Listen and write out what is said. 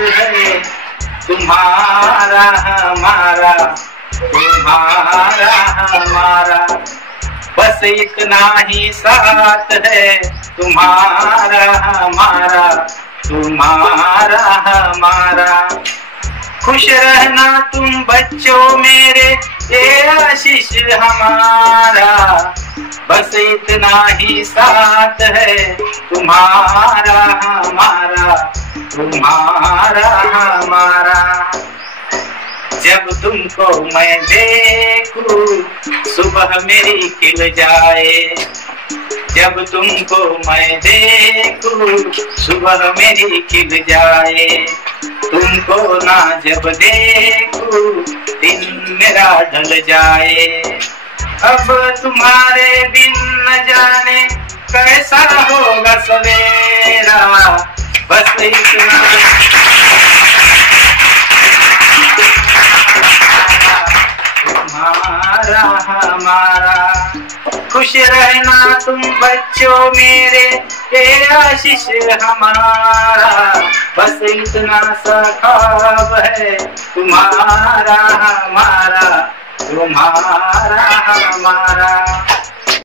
है, तुम्हारा हमारा, तुम्हारा हमारा, बस इतना ही साथ है, तुम्हारा हमारा, तुम्हारा हमारा। खुश रहना तुम बच्चों मेरे, ये आशीष हमारा, बस इतना ही साथ है, तुम्हारा हमारा, तुम्हारा हमारा। जब तुमको मैं देखूं सुबह मेरी खिल जाए, जब तुमको मैं देखूं सुबह मेरी खिल जाए, तुमको ना जब देखूं दिन मेरा ढल जाए। अब तुम्हारे बिन न जाने कैसा होगा सवेरा, बस इतना तुम्हारा हमारा। खुश रहना तुम बच्चों मेरे, ये आशीष हमारा, बस इतना सा ख्वाब है, तुम्हारा हमारा, तुम्हारा हमारा।